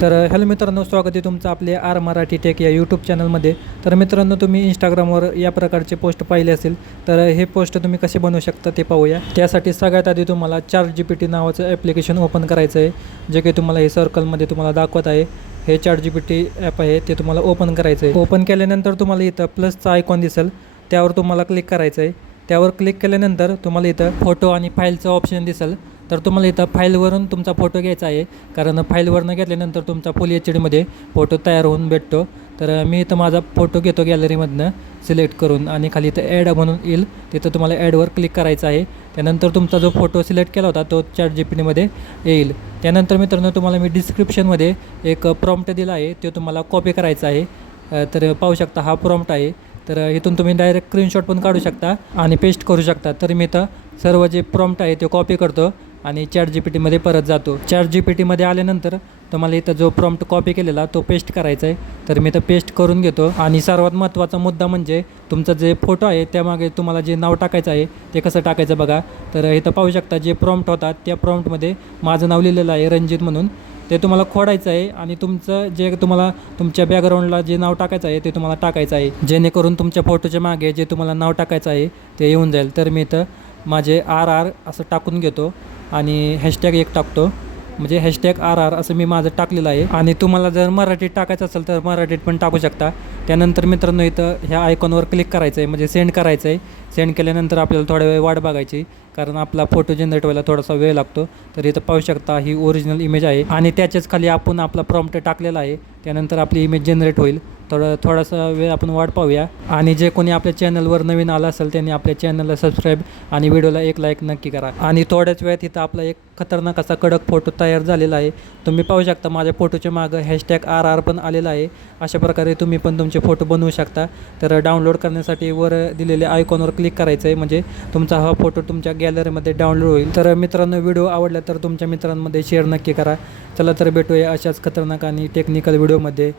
तर हॅलो मित्रांनो, स्वागत आहे तुमचं आपले आर मराठी टेक या यूट्यूब चॅनलमध्ये. तर मित्रांनो, तुम्ही इंस्टाग्रामवर या प्रकारचे पोस्ट पाहिले असेल, तर हे पोस्ट तुम्ही कसे बनवू शकता ते पाहूया. त्यासाठी सगळ्यात आधी तुम्हाला ChatGPT नावाचं ॲप्लिकेशन ओपन करायचं आहे, जे काही तुम्हाला हे सर्कलमध्ये तुम्हाला दाखवत आहे. हे ChatGPT ॲप आहे, ते तुम्हाला ओपन करायचं आहे. ओपन केल्यानंतर तुम्हाला इथं प्लसचा आयकॉन दिसेल, त्यावर तुम्हाला क्लिक करायचं आहे. त्यावर क्लिक केल्यानंतर तुम्हाला इथं फोटो आणि फाईलचं ऑप्शन दिसेल. तर तुम्हाला इथं फाईलवरून तुमचा फोटो घ्यायचा आहे, कारण फाईलवरनं घेतल्यानंतर तुमचा फुल HD फोटो तयार होऊन भेटतो. तर मी इथं माझा फोटो घेतो गॅलरीमधनं सिलेक्ट करून, आणि खाली इथं ॲड म्हणून येईल, तिथं तुम्हाला ॲडवर क्लिक करायचं आहे. त्यानंतर तुमचा जो फोटो सिलेक्ट केला होता तो ChatGPTमध्ये येईल. त्यानंतर मित्रांनो, तुम्हाला मी डिस्क्रिप्शनमध्ये एक प्रॉम्प्ट दिला आहे, तो तुम्हाला कॉपी करायचा आहे. तर पाहू शकता हा प्रॉम्प्ट आहे. तर इथून तुम्ही डायरेक्ट स्क्रीनशॉट पण काढू शकता आणि पेस्ट करू शकता. तर मी इथं सर्व जे प्रॉम्प्ट आहे ते कॉपी करतो आणि ChatGPTमध्ये परत जातो. ChatGPTमध्ये आल्यानंतर तुम्हाला इथं जो प्रॉम्प्ट कॉपी केलेला तो पेस्ट करायचा आहे. तर मी इथं पेस्ट करून घेतो. आणि सर्वात महत्त्वाचा मुद्दा म्हणजे तुमचा जे फोटो आहे त्यामागे तुम्हाला जे नाव टाकायचं आहे ते कसं टाकायचं बघा. तर इथं पाहू शकता जे प्रॉम्प्ट होता त्या प्रॉम्प्टमध्ये माझं नाव लिहिलेलं आहे रणजित म्हणून. ते तुम्हाला खोडायचं आहे आणि तुमचं जे तुम्हाला तुमच्या बॅकग्राऊंडला जे नाव टाकायचं आहे ते तुम्हाला टाकायचं आहे, जेणेकरून तुमच्या फोटोच्या मागे जे तुम्हाला नाव टाकायचं आहे ते येऊन जाईल. तर मी इथं माझे RR असं टाकून घेतो आणि हॅशटॅग एक टाकतो, म्हणजे #RR असं मी माझं टाकलेलं आहे. आणि तुम्हाला जर मराठीत टाकायचं असेल तर मराठीत पण टाकू शकता. त्यानंतर मित्रांनो, इथं ह्या आयकॉनवर क्लिक करायचं आहे, म्हणजे सेंड करायचं आहे. सेंड केल्यानंतर आपल्याला थोडा वेळ वाट बघायची, कारण आपला फोटो जनरेट व्हायला थोडासा वेळ लागतो. तर इथं पाहू शकता ही ओरिजिनल इमेज आहे आणि त्याच्याच खाली आपण आपला प्रॉम्प्ट टाकलेला आहे. त्यानंतर आपली इमेज जनरेट होईल. थोडासा वेळ आपण वाट पाहूया. आणि जे कोणी आपल्या चॅनलवर नवीन आलं असेल त्यांनी आपल्या चॅनलला सबस्क्राईब आणि व्हिडिओला एक लाईक नक्की करा. आणि थोड्याच वेळात इथं आपला एक खतरनाक असा कडक फोटो तयार झालेला आहे. तुम्ही पाहू शकता माझ्या फोटोच्या मागं #RR पण आलेला आहे. अशा प्रकारे तुम्ही पण तुमचे फोटो बनवू शकता. तर डाउनलोड करण्यासाठी वर दिलेल्या आयकॉनवर क्लिक करायचं आहे, म्हणजे तुमचा हा फोटो तुमच्या गॅलरीमध्ये डाउनलोड होईल. तर मित्रांनो, व्हिडिओ आवडला तर तुमच्या मित्रांमध्ये शेअर नक्की करा. चला तर भेटूया अशाच खतरनाक आणि टेक्निकल व्हिडिओमध्ये.